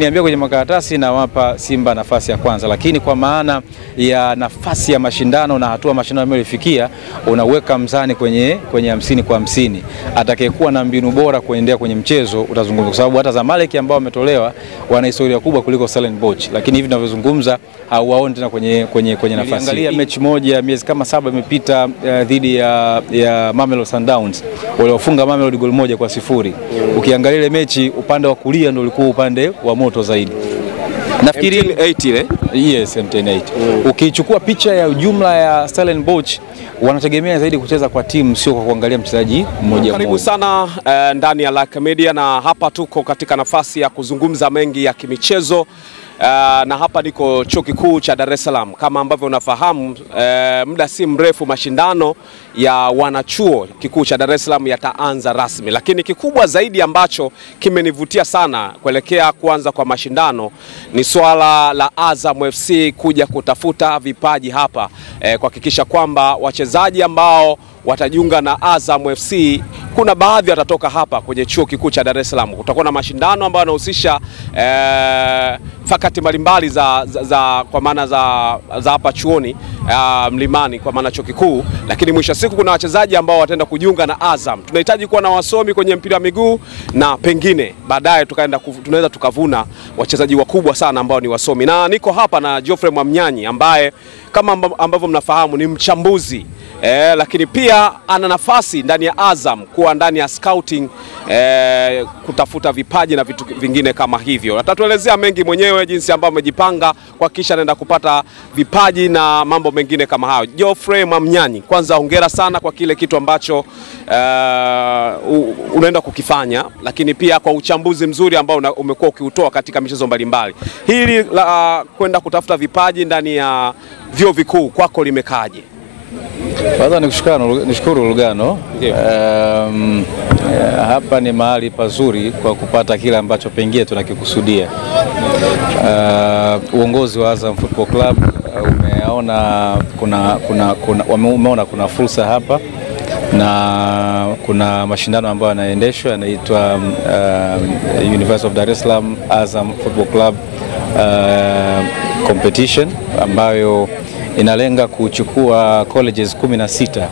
Niambia kwenye makaratasi na wapa Simba nafasi ya kwanza, lakini kwa maana ya nafasi ya mashindano na hatua mashindano yamelifikia, unaweka mzani kwenye 50 kwa 50. Atakayekuwa na mbinu bora kuendea kwenye mchezo utazungumza, kwa sababu hata Zamalek ambao wametolewa wana historia kubwa kuliko Stellenbosch, lakini hivi ninavyozungumza hauwaoni tena kwenye nafasi. Angalia mechi moja miezi kama 7 imepita dhidi ya Mamelodi Sundowns, waliofunga Mamelodi goli 1-0. Ukiangalia ile mechi upande wa kulia ndio ulikuwa upande wa moto zaidi. Nafikiri MTN8 ile. Yes, MTN8. Ukichukua picha ya ujumla ya Stellenbosch, wanategemea zaidi kucheza kwa timu, sio kwa kuangalia mchezaji mmoja. Karibu sana ndani ya Lake Media, na hapa tuko katika nafasi ya kuzungumza mengi ya kimichezo. Na hapa niko chuo kikuu cha Dar es Salaam. Kama ambavyo unafahamu, muda si mrefu mashindano ya wanachuo kikuu cha Dar es Salaam yataanza rasmi. Lakini kikubwa zaidi ambacho kimenivutia sana kuelekea kuanza kwa mashindano ni swala la Azam FC kuja kutafuta vipaji hapa, kuhakikisha kwamba wachezaji ambao watajiunga na Azam FC, kuna baadhi watatoka hapa kwenye chuo kikuu cha Dar es Salaam. Kutakuwa na mashindano ambayo yanahusisha fakati mbalimbali za kwa maana za hapa chuoni Mlimani kwa maana chuo kikuu, lakini mwisho siku kuna wachezaji ambao wataenda kujiunga na Azam. Tunahitaji kuwa na wasomi kwenye mpira wa miguu, na pengine baadaye tunaweza tukavuna wachezaji wakubwa sana ambao ni wasomi. Na niko hapa na Geoffrey Mwamnyanyi ambaye kama ambavyo mnafahamu ni mchambuzi, lakini pia ana nafasi ndani ya Azam kuwa ndani ya scouting, kutafuta vipaji na vitu vingine kama hivyo. Atatuelezea mengi mwenyewe jinsi ambavyo amejipanga kuhakikisha anaenda kupata vipaji na mambo mengine kama hayo. Geoffrey Mwamnyanyi, kwanza hongera sana kwa kile kitu ambacho unaenda kukifanya, lakini pia kwa uchambuzi mzuri ambao umekuwa ukiutoa katika michezo mbalimbali. Hili la kwenda kutafuta vipaji ndani ya vyuo vikuu kwako limekaje? Kwanza nishukuru Lugano. Hapa ni mahali pazuri kwa kupata kile ambacho pengine tunakikusudia. Uongozi wa Azam Football Club umeona kuna fursa hapa, na kuna mashindano ambayo yanaendeshwa yanaitwa University of Dar es Salaam Azam Football Club competition, ambayo inalenga kuchukua colleges 16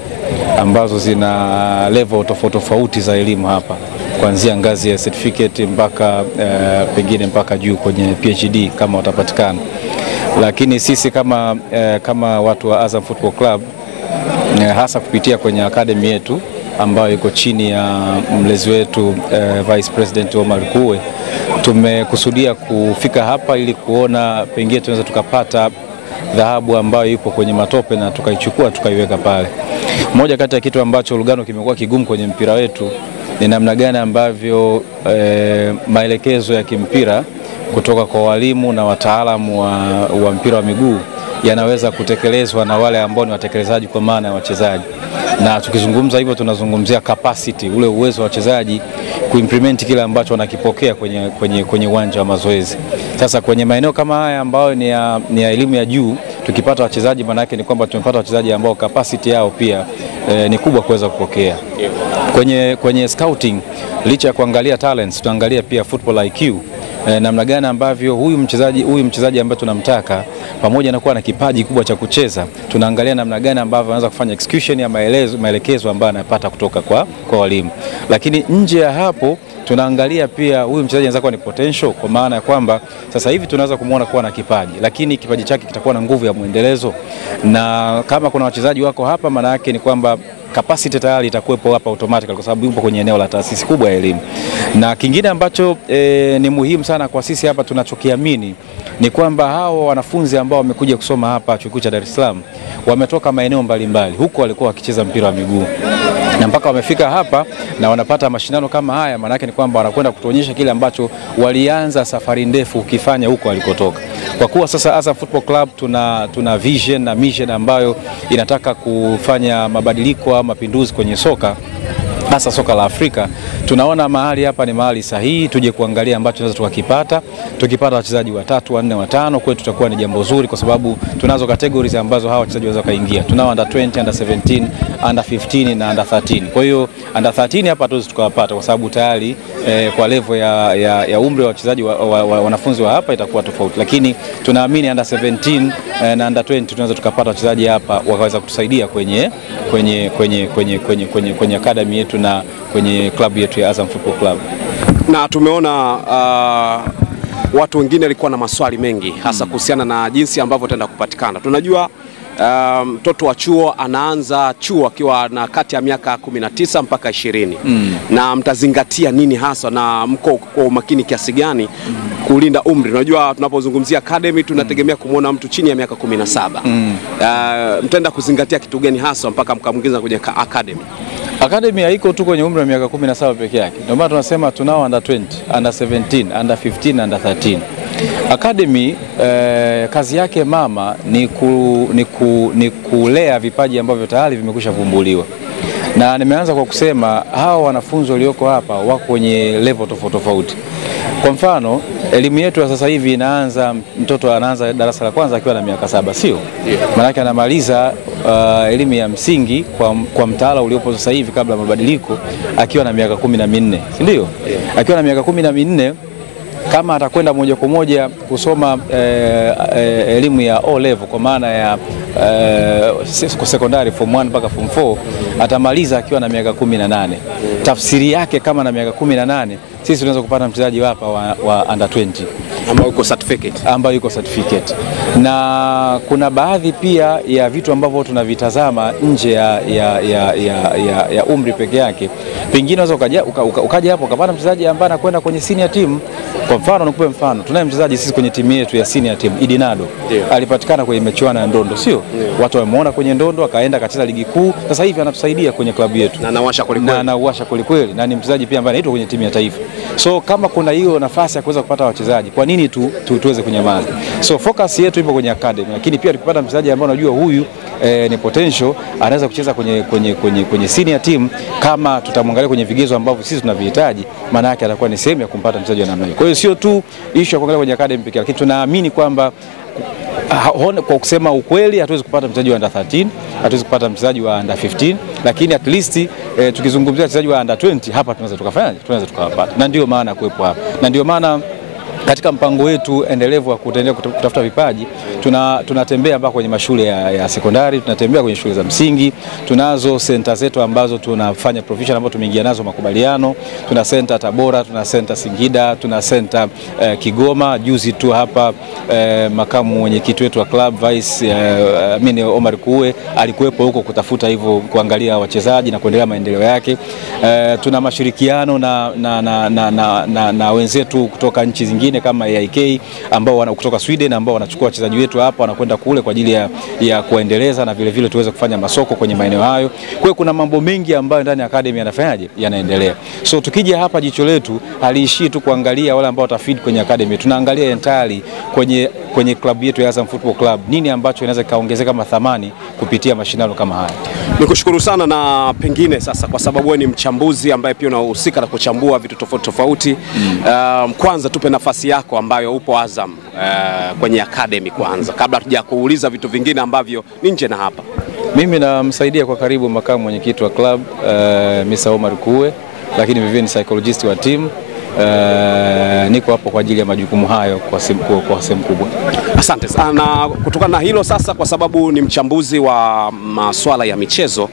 ambazo zina level tofauti za elimu hapa, kuanzia ngazi ya certificate mpaka pengine mpaka juu kwenye PhD kama watapatikana. Lakini sisi kama watu wa Azam Football Club, hasa kupitia kwenye academy yetu ambayo iko chini ya mlezi wetu Vice President Omar Kuwe, tumekusudia kufika hapa ili kuona pengine tunaweza tukapata dhahabu ambayo ipo kwenye matope na tukaichukua tukaiweka pale. Moja kati ya kitu ambacho Lugano kimekuwa kigumu kwenye mpira wetu ni namna gani ambavyo maelekezo ya kimpira kutoka kwa walimu na wataalamu wa mpira wa miguu yanaweza kutekelezwa na wale ambao ni watekelezaji kwa maana ya wachezaji. Na tukizungumza hivyo tunazungumzia capacity, ule uwezo wa wachezaji kuimplement kile ambacho wanakipokea kwenye uwanja wa mazoezi. Sasa kwenye maeneo kama haya ambayo ni ya elimu ya juu, tukipata wachezaji, maana yake ni kwamba tumepata wachezaji ambao capacity yao pia ni kubwa kuweza kupokea. Kwenye scouting, licha ya kuangalia talents, tunaangalia pia football IQ. Namna gani ambavyo huyu mchezaji ambaye tunamtaka, pamoja na kuwa na kipaji kubwa cha kucheza, tunaangalia namna gani ambavyo anaweza kufanya execution ya maelekezo ambayo anapata kutoka kwa walimu. Lakini nje ya hapo tunaangalia pia huyu mchezaji anaweza kuwa ni potential, kwa maana ya kwamba sasa hivi tunaweza kumuona kuwa na kipaji, lakini kipaji chake kitakuwa na nguvu ya muendelezo. Na kama kuna wachezaji wako hapa, maana yake ni kwamba capacity tayari itakuwepo hapa automatically, kwa sababu yupo kwenye eneo la taasisi kubwa ya elimu. Na kingine ambacho ni muhimu sana kwa sisi hapa, tunachokiamini ni kwamba hao wanafunzi ambao wamekuja kusoma hapa chuo kikuu cha Dar es Salaam wametoka maeneo mbalimbali. Huko walikuwa wakicheza mpira wa miguu, na mpaka wamefika hapa na wanapata mashindano kama haya, maana yake ni kwamba wanakwenda kutuonyesha kile ambacho walianza safari ndefu ukifanya huko walikotoka. Kwa kuwa sasa Azam Football Club tuna vision na mission ambayo inataka kufanya mabadiliko au mapinduzi kwenye soka, hasa soka la Afrika. Tunaona mahali hapa ni mahali sahihi tuje kuangalia ambacho tunaweza tukakipata. Tukipata wachezaji 3, 4, 5 kwetu tutakuwa ni jambo zuri, kwa sababu tunazo categories ambazo hawa wachezaji wanaweza kaingia. Tunao under 20, under 17, under 15 na under 13. Kwa hiyo under 13 hapa tuwezi tukawapata kwa sababu tayari kwa level ya umri wa wachezaji wanafunzi wa hapa itakuwa tofauti, lakini tunaamini under 17 na under 20 tunaweza tukapata wachezaji hapa wakaweza kutusaidia kwenye academy yetu na kwenye klabu yetu ya Azam Football Club. Na tumeona watu wengine walikuwa na maswali mengi hasa kuhusiana na jinsi ambavyo tenda kupatikana. Tunajua mtoto wa chuo anaanza chuo akiwa na kati ya miaka 19 mpaka 20. Na mtazingatia nini hasa na mko kwa umakini kiasi gani kulinda umri? Unajua tunapozungumzia academy tunategemea kumuona mtu chini ya miaka 17. Mtaenda kuzingatia kitu gani hasa mpaka mkamwingiza kwenye academy? Academy haiko tu kwenye umri wa miaka 17 peke yake. Ndio maana tunasema tunao under 20, under 17, under 15, under 13. Academy kazi yake mama ni kulea vipaji ambavyo tayari vimekwisha vumbuliwa. Na nimeanza kwa kusema hawa wanafunzi walioko hapa wako kwenye level tofauti tofauti. Kwa mfano, elimu yetu ya sasa hivi inaanza, mtoto anaanza darasa la kwanza akiwa na miaka 7, sio? Maana yake anamaliza elimu ya msingi kwa mtaala uliopo sasa hivi kabla mabadiliko akiwa na miaka 14, si ndio? Akiwa na miaka 14, kama atakwenda moja kwa moja kusoma elimu ya O level kwa maana ya secondary form 1 mpaka form 4, atamaliza akiwa na miaka 18. Tafsiri yake kama na miaka 18 sisi tunaweza kupata mchezaji hapa wa under 20 ambayo yuko certificate. Na kuna baadhi pia ya vitu ambavyo tunavitazama nje ya umri peke yake. Pengine unaweza ukaja hapo ukapata mchezaji ambaye anakwenda kwenye senior team. Kwa mfano nikupe mfano, tunaye mchezaji sisi kwenye timu yetu ya senior team, Idinado. Alipatikana kwenye michuano ya ndondo, sio? Watu wamemuona kwenye ndondo, akaenda akacheza ligi kuu. Sasa hivi anatusaidia kwenye klabu yetu. Na anawasha kweli. Na ni mchezaji pia ambaye anaitwa kwenye timu ya taifa. So kama kuna hiyo nafasi ya kuweza kupata wachezaji, kwa nini tuweze kunyamaza? So focus yetu ipo kwenye academy, lakini pia tukipata mchezaji ambaye unajua huyu ni potential, anaweza kucheza kwenye senior team, kama tutamwangalia kwenye vigezo ambavyo sisi tunavihitaji, maana yake atakuwa ni sehemu ya kumpata mchezaji wa namna hiyo. Kwa hiyo sio tu issue ya kuangalia kwenye academy pekee, lakini tunaamini kwamba kwa kusema ukweli hatuwezi kupata mchezaji wa under 13, hatuwezi kupata mchezaji wa under 15, lakini at least tukizungumzia wachezaji wa under 20 hapa tunaweza tukawapata. Na ndio maana kuwepo hapa. Na ndio maana katika mpango wetu endelevu wa kuendelea kutafuta vipaji, tunatembea mpaka kwenye mashule ya sekondari, tunatembea kwenye shule za msingi. Tunazo center zetu ambazo tunafanya professional ambazo tumeingia nazo makubaliano. Tuna center Tabora, tuna center Singida, tuna center Kigoma. Juzi tu hapa makamu mwenyekiti wetu wa club Vice Omar Kuwe alikuwepo huko kutafuta hivyo, kuangalia wachezaji na kuendelea maendeleo yake. Tuna mashirikiano na wenzetu kutoka nchi zingine kama AIK ambao kutoka Sweden ambao wanachukua wachezaji wetu hapa wanakwenda kule kwa ajili ya kuendeleza na vile vile tuweze kufanya masoko kwenye maeneo hayo. Kwa hiyo kuna mambo mengi ambayo ndani ya academy yanaendelea. So tukija hapa jicho letu haliishii tu kuangalia wale ambao watafeed kwenye academy. Tunaangalia entirely kwenye klabu yetu ya Azam Football Club, nini ambacho inaweza kaongezeka kama thamani kupitia mashindano kama haya. Nikushukuru sana, na pengine sasa kwa sababu wewe ni mchambuzi ambaye pia unahusika na kuchambua vitu tofauti tofauti, kwanza tupe nafasi yako ambayo upo Azam kwenye academy kwanza, kabla tuja kuuliza vitu vingine ambavyo ni nje na hapa. Mimi namsaidia kwa karibu makamu mwenyekiti wa club Mr. Omar Kuwe, lakini vivyo ni psychologist wa team. Niko hapo kwa ajili ya majukumu hayo kwa sehemu kubwa. Asante sana. Kutokana na hilo sasa, kwa sababu ni mchambuzi wa masuala ya michezo,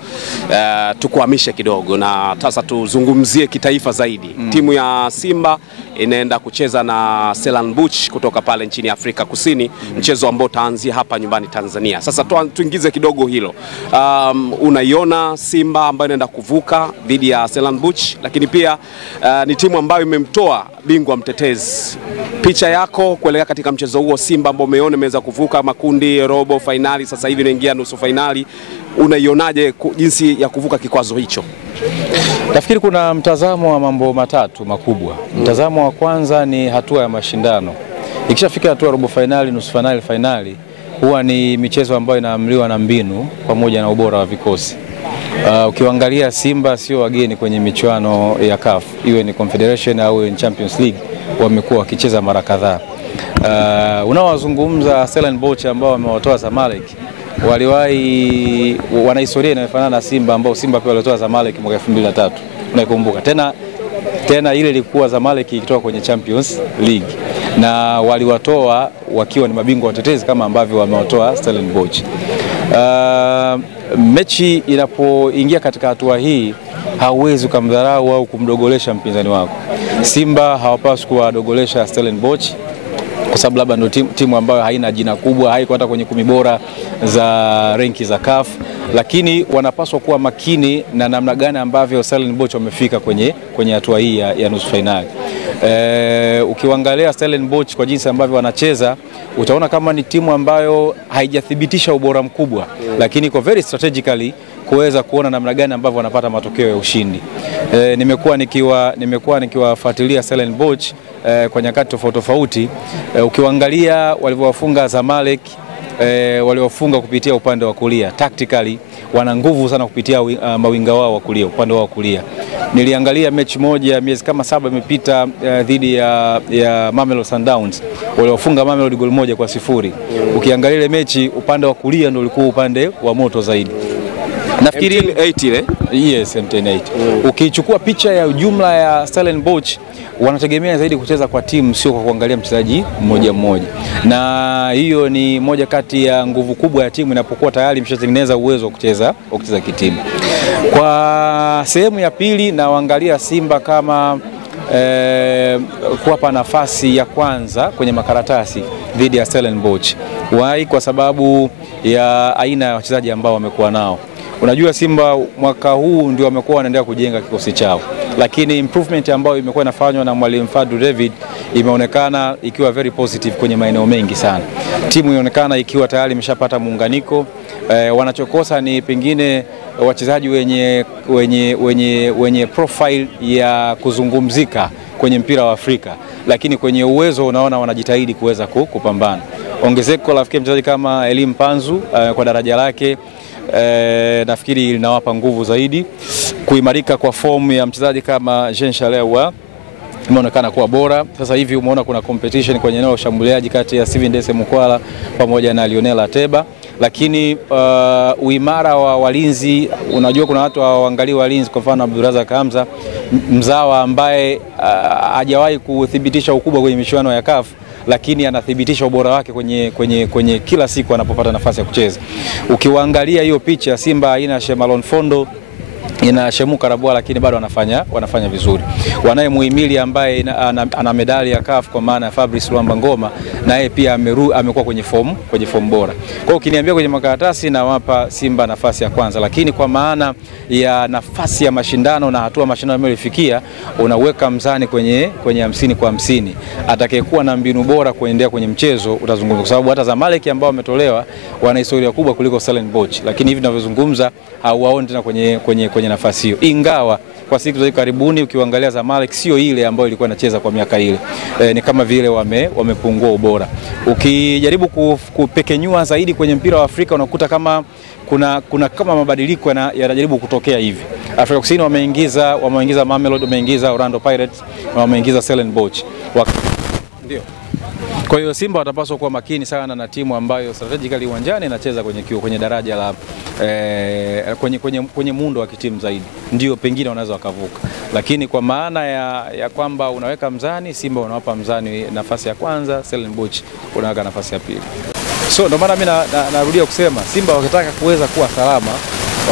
tukuhamishe kidogo na sasa tuzungumzie kitaifa zaidi. Timu ya Simba inaenda kucheza na Stellenbosch kutoka pale nchini Afrika Kusini, mchezo ambao utaanzia hapa nyumbani Tanzania. Sasa tuingize kidogo hilo. Unaiona Simba ambayo inaenda kuvuka dhidi ya Stellenbosch, lakini pia ni timu ambayo imemtoa bingwa mtetezi. Picha yako kuelekea katika mchezo huo, Simba ambao umeona imeweza kuvuka makundi, robo finali, sasa hivi inaingia nusu finali, unaionaje jinsi ya kuvuka kikwazo hicho? Nafikiri kuna mtazamo wa mambo matatu makubwa. Mtazamo wa kwanza ni hatua ya mashindano. Ikishafika hatua robo finali, nusu finali, finali, huwa ni michezo ambayo inaamriwa na mbinu pamoja na ubora wa vikosi. Ukiangalia Simba sio wageni kwenye michuano ya CAF, iwe ni Confederation au ni Champions League, wamekuwa wakicheza mara kadhaa. Unaowazungumza Stellenbosch ambao wamewatoa Zamalek, wana historia inayofanana na Simba ambao Simba pia walitoa Zamalek mwaka 2003. Unaikumbuka. Tena Tena ile ilikuwa Zamalek ikitoka kwenye Champions League na waliwatoa wakiwa ni mabingwa watetezi kama ambavyo wamewatoa Stellenbosch. Mechi inapoingia katika hatua hii hauwezi kumdharau au kumdogolesha mpinzani wako. Simba hawapaswi kuwadogolesha Stellenbosch kwa sababu labda ndio timu ambayo haina jina kubwa, haiko hata kwenye 10 bora za renki za CAF, lakini wanapaswa kuwa makini na namna gani ambavyo Stellenbosch wamefika kwenye hatua hii ya nusu finali. Ukiangalia Stellenbosch kwa jinsi ambavyo wanacheza, utaona kama ni timu ambayo haijathibitisha ubora mkubwa, lakini iko very strategically kuweza kuona namna gani ambavyo wanapata matokeo ya ushindi. Nimekuwa nikiwafuatilia Stellenbosch kwa nyakati tofauti. Ukiangalia walivyowafunga Zamalek, waliofunga kupitia upande wa kulia, tactically wana nguvu sana kupitia mawinga wao wa kulia, upande wao wa kulia. Niliangalia mechi moja miezi kama 7 imepita dhidi ya Mamelodi Sundowns, waliofunga Mamelodi goli 1-0. Ukiangalia ile mechi, upande wa kulia ndio ulikuwa upande wa moto zaidi. Nafikiri MTN8 ile. Yes, MTN8. Ukichukua picha ya ujumla ya Stellenbosch, wanategemea zaidi kucheza kwa timu, sio kwa kuangalia mchezaji mmoja mmoja. Na hiyo ni moja kati ya nguvu kubwa ya timu inapokuwa tayari mshatengeneza uwezo wa kucheza kitimu. Kwa sehemu ya pili na waangalia Simba kama kuwapa nafasi ya kwanza kwenye makaratasi dhidi ya Stellenbosch. Why? Kwa sababu ya aina ya wachezaji ambao wamekuwa nao. Unajua Simba mwaka huu ndio wamekuwa wanaendelea kujenga kikosi chao, lakini improvement ambayo imekuwa inafanywa na mwalimu Fadlu David imeonekana ikiwa very positive kwenye maeneo mengi sana. Timu inaonekana ikiwa tayari imeshapata muunganiko. Wanachokosa ni pengine wachezaji wenye profile ya kuzungumzika kwenye mpira wa Afrika, lakini kwenye uwezo unaona wanajitahidi kuweza kupambana. Ongezeko la mchezaji kama Elim Panzu kwa daraja lake nafikiri linawapa nguvu zaidi. Kuimarika kwa form ya mchezaji kama Jean Shalewa imeonekana kuwa bora. Sasa hivi umeona kuna competition kwenye eneo la ushambuliaji kati ya Steven Dese Mukwala pamoja na Lionel Ateba, lakini uimara wa walinzi, unajua kuna watu hawaangalii walinzi, kwa mfano Abdulrazak Hamza mzawa ambaye hajawahi kuthibitisha ukubwa kwenye michuano ya CAF, lakini anathibitisha ubora wake kwenye kila siku anapopata nafasi ya kucheza. Ukiwaangalia hiyo picha, Simba haina Shemalon Fondo, ina Shemu Karabua, lakini bado wanafanya vizuri. Wanaye Muhimili ambaye ana medali ya CAF kwa maana ya Fabrice Luamba Ngoma, na yeye pia amekuwa kwenye form bora. Kwa hiyo ukiniambia kwenye makaratasi na wapa Simba nafasi ya kwanza, lakini kwa maana ya nafasi ya mashindano na hatua mashindano yamelifikia, unaweka mzani kwenye 50 kwa 50. Atakayekuwa na mbinu bora kuendelea kwenye mchezo utazungumza, kwa sababu hata Zamalek ambao wametolewa wana historia kubwa kuliko Stellenbosch, lakini hivi tunavyozungumza hauwaoni tena kwenye nafasi hiyo. Ingawa kwa siku za karibuni ukiangalia Zamalek sio ile ambayo ilikuwa inacheza kwa miaka ile. Ni kama vile wamepungua ubora. Ukijaribu kupekenyua zaidi kwenye mpira wa Afrika, unakuta kama kuna kama mabadiliko yanajaribu kutokea hivi. Afrika Kusini wameingiza Mamelodi, wameingiza Orlando Pirates, wameingiza Stellenbosch. Ndio. Kwa hiyo Simba watapaswa kuwa makini sana na timu ambayo strategically uwanjani inacheza kwenye daraja la kwenye muundo wa kitimu zaidi. Ndio pengine wanaweza wakavuka. Lakini kwa maana ya kwamba unaweka mzani, Simba unawapa mzani nafasi ya kwanza, Stellenbosch unaweka nafasi ya pili. So ndio maana mimi narudia kusema Simba wakitaka kuweza kuwa salama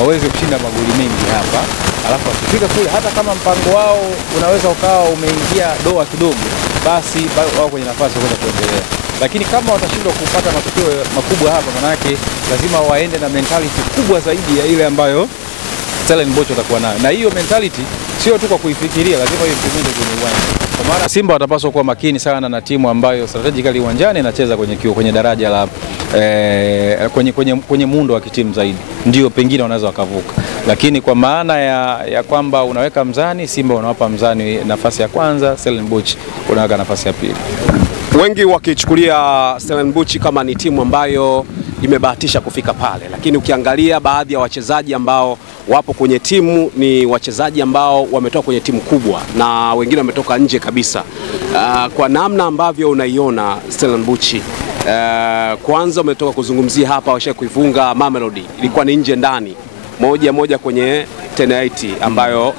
waweze kushinda magoli mengi hapa. Alafu wakifika kule, hata kama mpango wao unaweza ukawa umeingia doa kidogo, basi wao kwenye nafasi ya kuendelea. Lakini kama watashindwa kupata matokeo makubwa hapa, maana yake lazima waende na mentality kubwa zaidi ya ile ambayo Stellenbosch watakuwa nayo. Na hiyo mentality sio tu kwa kuifikiria, lazima hiyo implement kwenye uwanja. Kwa maana Simba watapaswa kuwa makini sana na timu ambayo strategically uwanjani inacheza kwenye daraja la kwenye muundo wa kitimu zaidi. Ndio pengine wanaweza wakavuka. Lakini kwa maana ya kwamba unaweka mzani, Simba unawapa mzani nafasi ya kwanza, Stellenbosch unaweka nafasi ya pili. Wengi wakichukulia Stellenbosch kama ni timu ambayo imebahatisha kufika pale, lakini ukiangalia baadhi ya wachezaji ambao wapo kwenye timu ni wachezaji ambao wametoka kwenye timu kubwa na wengine wametoka nje kabisa. Kwa namna ambavyo unaiona Stellenbosch, kwanza umetoka kuzungumzia hapa washa kuifunga Mamelodi, ilikuwa ni nje ndani moja kwenye 10-8 ambayo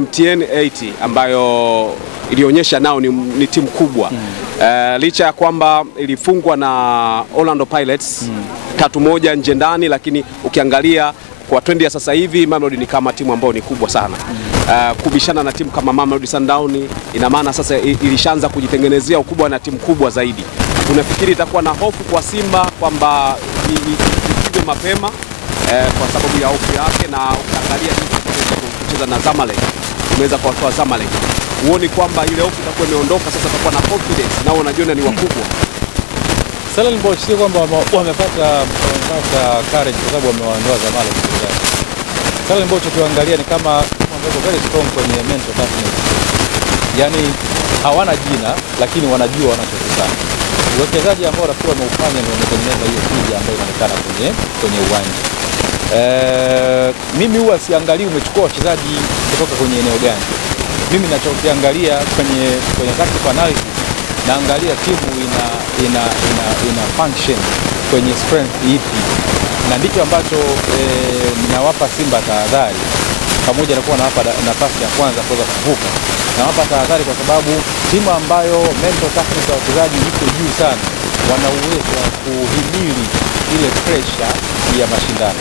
MTN 80 ambayo ilionyesha nao ni timu kubwa. Licha ya kwamba ilifungwa na Orlando Pirates 3-1 nje ndani, lakini ukiangalia kwa trendi ya sasa hivi Mamelodi ni kama timu ambayo ni kubwa sana. Kubishana na timu kama Mamelodi Sundowns, ina maana sasa ilishaanza kujitengenezea ukubwa na timu kubwa zaidi. Unafikiri itakuwa na hofu kwa Simba kwamba ipigwe mapema kwa sababu ya hofu yake, na ukiangalia kucheza na Zamalek umeweza kuwatoa Zamalek, uone kwamba ile hofu itakuwa imeondoka, sasa itakuwa na confidence nao wanajiona ni wakubwa? Stellenbosch sio kwamba wamepata courage kwa sababu wamewaondoa Zamalek. Stellenbosch ukiangalia ni kama very strong kwenye mental toughness. Yaani hawana jina lakini wanajua wanachokifanya. Uwekezaji ambao rafiki wameufanya ndio wametengeneza hiyo tija ambayo inaonekana kwenye uwanja. Mimi huwa siangalii umechukua wachezaji kutoka kwenye eneo gani. Mimi ninachokiangalia kwenye tactical analysis, naangalia timu ina function kwenye strength ipi, na ndicho ambacho ninawapa Simba tahadhari, pamoja na kuwa nawapa nafasi ya kwanza kuweza kuvuka. Nawapa tahadhari kwa sababu timu ambayo mental toughness ya wachezaji iko juu sana, wana uwezo wa kuhimili ile pressure ya mashindano,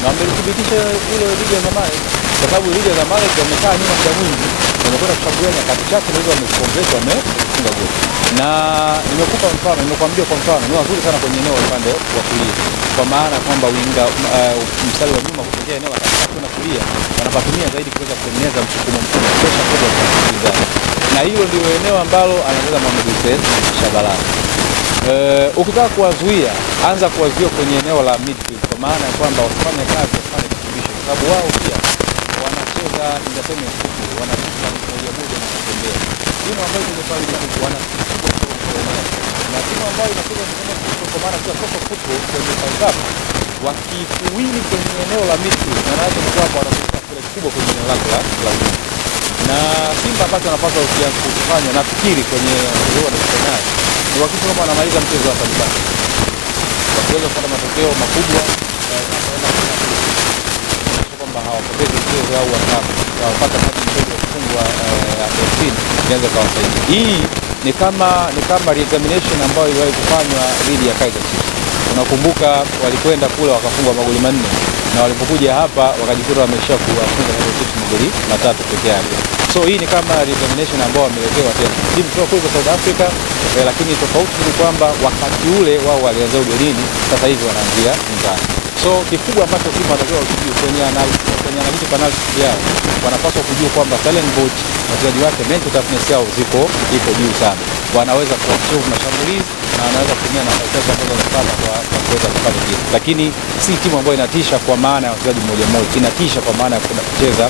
na wamelithibitisha hilo dhidi ya Zamalek, kwa sababu dhidi ya Zamalek wamekaa nyuma muda mwingi, wamekwenda kushambulia nyakati chache na hizo wamekompleta, wamefunga goli. Na nimekupa mfano, nimekwambia kwa mfano ni wazuri sana kwenye eneo upande wa kulia, kwa maana kwamba winga mstari wa nyuma kutokea eneo la katikati na kulia wanapatumia zaidi kuweza kutengeneza msukumo mkubwa, pressure kubwa kwa wachezaji, na hilo ndio eneo ambalo anaweza Mohamed Hussein Shabalala. Ukitaka kuwazuia, anza kuwazuia kwenye eneo la midfield, kwa maana ya kwamba wasifanye kazi, wasifanye kifumbisho, kwa sababu wao pia wanacheza independent football, wanacheza moja moja na kutembea. Timu ambayo imefanya hivi wanacheza na timu ambayo inacheza independent, kwa maana kwa soko football kwenye South Africa wakikuwini kwenye eneo la midfield, na wao ni kwamba wanapata kile kubwa kwenye eneo lako la na Simba ambacho anapaswa kufanya, nafikiri kwenye mchezo wa national ni wakati kama wanamaliza mchezo hapa nyumbani, wakiweza kupata matokeo makubwa kwamba hawapotezi mchezo au wanapata mchezo wa kufungwa inaweza kawasaidia. Hii ni kama re-examination ambayo iliwahi kufanywa dhidi ya Kaizer Chiefs. Unakumbuka walikwenda kule wakafungwa magoli 4, na walipokuja hapa wakajikuta wamesha kuwafunga Kaizer Chiefs magoli 3 pekee yake. So hii ni kama re-examination ambao wameletewa tena. Timu kutoka kule South Africa, lakini tofauti ni kwamba wakati ule wao walianza ugenini, sasa hivi wanaanzia nyumbani. So kikubwa ambacho timu wanatakiwa kujua kwenye analysis yao, wanapaswa kujua kwamba Stellenbosch wachezaji wake mental toughness yao iko juu sana. Wanaweza kuachieve mashambulizi na wanaweza kutumia nafasi ambazo wanapata kwa kuweza kufanya kitu. Lakini si timu ambayo inatisha kwa maana ya wachezaji mmoja mmoja, inatisha kwa maana ya kucheza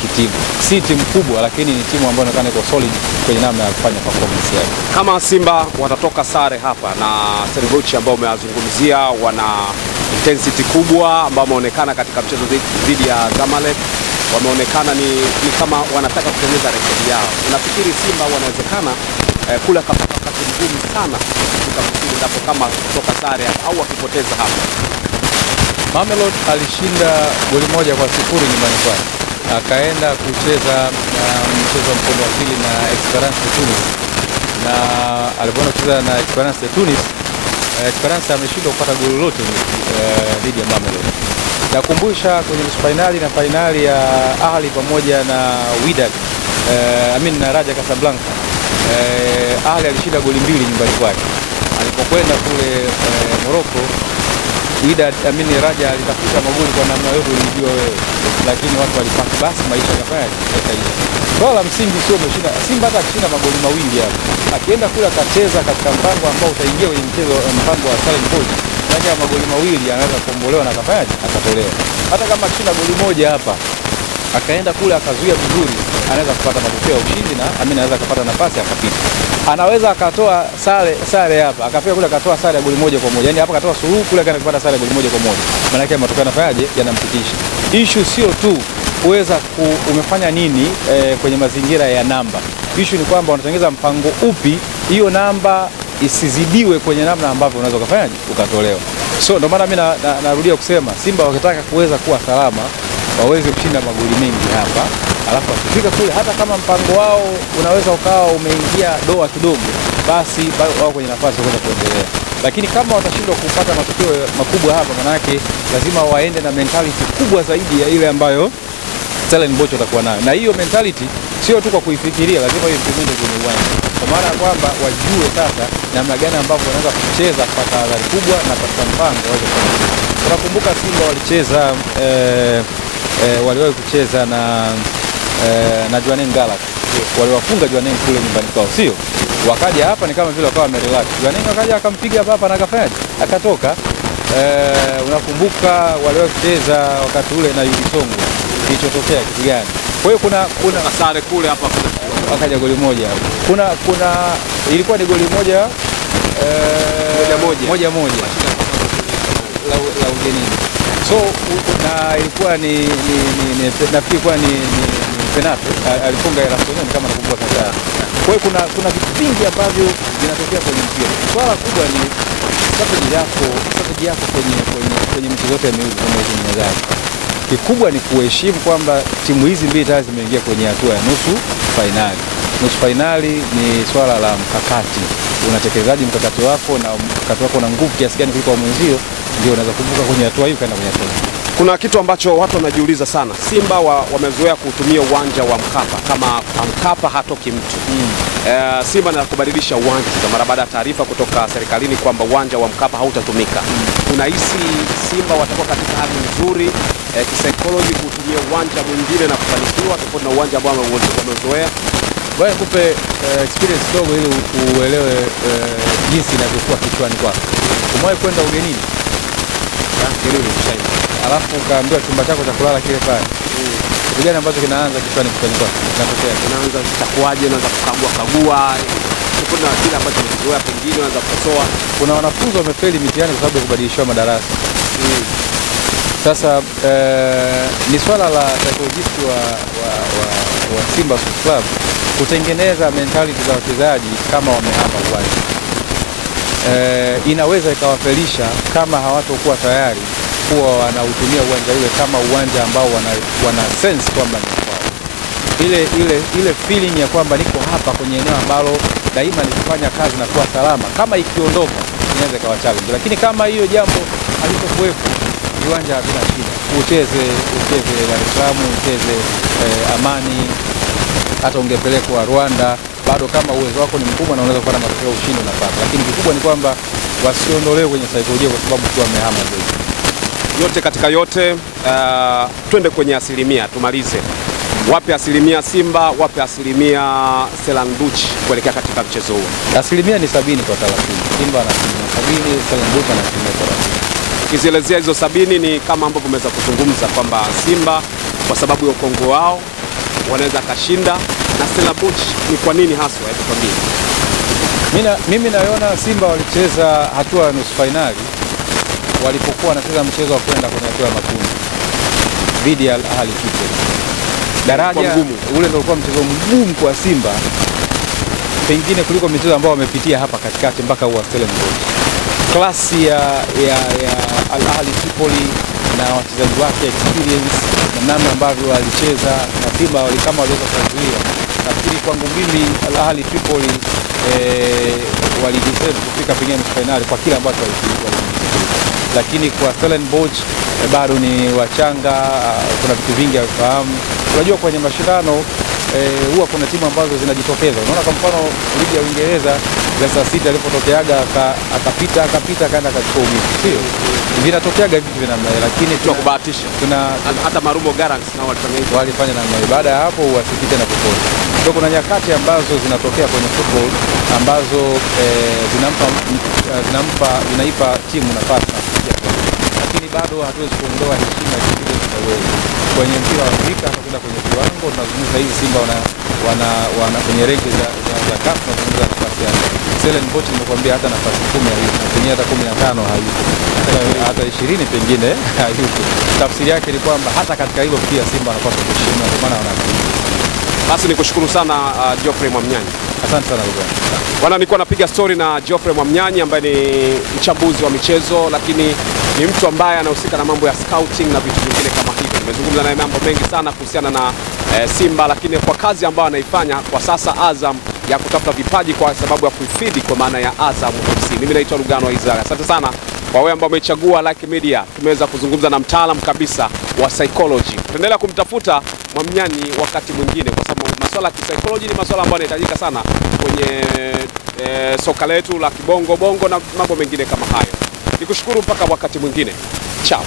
kitimu. Si timu kubwa, lakini ni timu ambayo inaonekana iko solid kwenye namna ya kufanya performance yake. Kama Simba watatoka sare hapa na Stellenbosch ambao umewazungumzia, wana intensity kubwa ambao wameonekana katika mchezo dhidi ya Zamalek, wameonekana ni kama wanataka kutengeneza rekodi yao. Unafikiri Simba wanawezekana kula wakati mgumu sana katika mchezo ndipo kama kutoka sare au wakipoteza hapa? Mamelodi alishinda goli 1-0 nyumbani kwake, akaenda kucheza mchezo wa mkondo wa pili na Esperance de Tunis, na alipoenda kucheza na Esperance de Tunis, Esperance ameshindwa kupata goli lolote dhidi ya Mamelodi. Nakumbusha kwenye nusu finali na finali ya Ahli pamoja na Wydad, na Raja Casablanca, Ahli alishinda goli 2 nyumbani kwake. Alipokwenda kule Morocco, Wydad Raja alitafuta magoli kwa namna yote ulijua wewe, lakini watu walipata, basi maisha yakaisha. Swala la msingi sio umeshinda. Simba hata akishinda magoli 2 hapo, akienda kule akacheza katika mpango ambao utaingia kwenye mpango wa Stellenbosch, ya magoli 2 anaweza kuombolewa na akatolewa. Hata kama akishinda goli 1 hapa, akaenda kule akazuia vizuri, anaweza kupata matokeo ya ushindi na anaweza kupata nafasi akapita. Anaweza akatoa sare hapa, akafika kule akatoa sare ya goli 1-1. Yaani hapa akatoa suluhu, kule akaenda kupata sare ya goli 1-1. Maana yake matokeo yanafanyaje? Yanampitisha. Issue sio tu kuweza umefanya nini kwenye mazingira ya namba. Issue ni kwamba unatengeneza mpango upi hiyo namba isizidiwe kwenye namna ambavyo unaweza kufanyaje ukatolewa. So ndio maana mimi narudia kusema Simba wakitaka kuweza kuwa salama, waweze kushinda magoli mengi hapa, alafu wakifika kule, hata kama mpango wao unaweza ukawa umeingia doa kidogo, basi wao kwenye nafasi ya kwenda kuendelea. Lakini kama watashindwa kupata matokeo makubwa hapa, manake lazima waende na mentality kubwa zaidi ya ile ambayo Stellenbosch watakuwa nayo, na hiyo mentality sio tu kwa kuifikiria, lazima iimplement kwenye uwanja, kwa maana ya kwamba wajue sasa namna gani ambavyo wanaweza kucheza kwa tahadhari kubwa na katika mpango waweze kufanya. Tunakumbuka Simba walicheza waliwahi kucheza na Jwaneng Galaxy, waliwafunga Jwaneng kule nyumbani kwao, sio? Wakaja hapa ni kama vile wakawa wamerelax. Jwaneng akaja akampiga hapa na akafanyaje? Akatoka. Unakumbuka waliwahi kucheza wakati ule na Yudisongo, kilichotokea kitu gani? Kwa hiyo kuna sare kule hapa wakaja goli moja hapo. Kuna ilikuwa ni goli moja la ugenini. So na ilikuwa nafikiri ilikuwa ni penalty, alifunga Erasoni kama nakumbuka sawa. Kwa hiyo kuna vitu vingi ambavyo vinatokea kwenye mpira. Swala kubwa ni strategy yako kwenye michezo yote miwili kama mchezaji. Kikubwa ni kuheshimu kwamba timu hizi mbili tayari zimeingia kwenye hatua ya nusu fainali. Nusu fainali ni swala la mkakati. Unatekelezaji mkakati wako, na mkakati wako na nguvu kiasi gani kuliko mwenzio, ndio unaweza kuvuka kwenye hatua hiyo kaenda kwenye hatua. Kuna kitu ambacho watu wanajiuliza sana. Simba wamezoea kutumia uwanja wa Mkapa, kama Mkapa hatoki mtu. Simba na kubadilisha uwanja mara baada ya taarifa kutoka serikalini kwamba uwanja wa Mkapa hautatumika. Unahisi Simba watakuwa katika hali nzuri kisaikolojia kutumia uwanja mwingine na kufanikiwa tofauti na uwanja ambao wamezoea? Bwana, kupe experience dogo ili uelewe jinsi inavyokuwa kichwani kwako. Umewahi kwenda ugenini? Alafu ukaambiwa chumba chako cha kulala kile pale. Kitu gani ambacho kinaanza kichwani kwako? Kinatokea kinaanza kitakuaje, unaanza kukagua kuna kile ambacho umezoea, pengine unaanza kukosoa. Kuna wanafunzi wamefeli mitihani kwa sababu ya kubadilishwa madarasa. Sasa ni swala la psychologist wa Simba Sports Club kutengeneza mentality za wachezaji kama wamehama uwanja. Inaweza ikawafelisha kama hawatokuwa tayari kuwa wanautumia uwanja ule kama uwanja ambao wana sense kwamba ni kwao. Ile feeling ya kwamba niko hapa kwenye eneo ambalo daima nikifanya kazi na kuwa salama, kama ikiondoka inaweza ikawa challenge. Lakini kama hiyo jambo halitokuwepo, viwanja havina shida. Ucheze Dar es Salaam, ucheze Amani, hata ungepelekwa Rwanda, bado kama uwezo wako ni mkubwa na unaweza kupata matokeo, ushindi unapata. Lakini kikubwa ni kwamba wasiondolewe kwenye saikolojia kwa sababu tu wamehama zaidi. Yote katika yote, twende kwenye asilimia, tumalize. Wapi asilimia Simba, wapi asilimia Stellenbosch kuelekea katika mchezo huu? Asilimia ni 70 kwa 30. Simba ana 70, Stellenbosch ana 30. Ukizielezea hizo 70 ni kama ambavyo umeweza kuzungumza kwamba Simba kwa sababu ya ukongo wao wanaweza kashinda, na Stellenbosch ni kwa nini haswa? Hebu tuambie. Mimi naona Simba walicheza hatua ya nusu finali walipokuwa wanacheza mchezo wa kwenda kwenye hatua ya makundi dhidi ya Al Ahly Tripoli. Daraja ule ndio ulikuwa mchezo mgumu kwa Simba, pengine kuliko michezo ambao wamepitia hapa katikati mpaka huwa Stellenbosch. Klasi ya Al Ahly Tripoli na wachezaji wake, experience na namna ambavyo walicheza na Simba kama waliweza kuzuia. Nafikiri kwangu mimi Al Ahly Tripoli walideserve kufika pengine nusu finali kwa kile ambacho walifanya. Lakini kwa Stellenbosch bado ni wachanga, kuna vitu vingi hawafahamu. Unajua kwenye mashindano huwa kuna timu ambazo zinajitokeza. Unaona kwa mfano ligi ya Uingereza Leicester City alipotokeaga akapita akaenda akachukua ubingwa. Sio? Vinatokeaga vitu vya namna hiyo, lakini tunakubahatisha. Hata Marumo Gallants nao walifanya namna hiyo. Baada ya hapo wasipite na popote. Kwa kuna nyakati ambazo zinatokea kwenye football ambazo zinaipa timu nafasi, lakini bado hatuwezi kuondoa heshima ya kile tunaweza. Kwenye mpira wa Afrika tunakwenda kwenye kiwango, tunazungumza hivi Simba wana kwenye ranking za CAF, tunazungumza nafasi ya Stellenbosch, nimekuambia hata nafasi 10 hayupo, pengine hata 15 hayupo, hata 20 pengine hayupo. Tafsiri yake ni kwamba hata katika hilo pia Simba wanapaswa kuheshimiwa, kwa maana wanakuja. Basi nikushukuru sana Geoffrey Mwamnyanyi. Asante sana bwana. Nilikuwa napiga story na Geoffrey Mwamnyanyi ambaye ni mchambuzi wa michezo, lakini ni mtu ambaye anahusika na mambo ya scouting na vitu vingine kama hivyo. Tumezungumza naye mambo mengi sana kuhusiana na Simba, lakini kwa kazi ambayo anaifanya kwa sasa Azam ya kutafuta vipaji kwa sababu ya kuifidi kwa maana ya Azam FC. Mimi naitwa Lugano wa Izara. Asante sana kwa wewe ambao umechagua Like Media. Tumeweza kuzungumza na mtaalamu kabisa wa psychology. Tuendelea kumtafuta Mwamnyani wakati mwingine, kwa sababu masuala ya psychology ni masuala ambayo yanahitajika sana kwenye soka letu la kibongo bongo na mambo mengine kama hayo. Nikushukuru mpaka wakati mwingine. Ciao.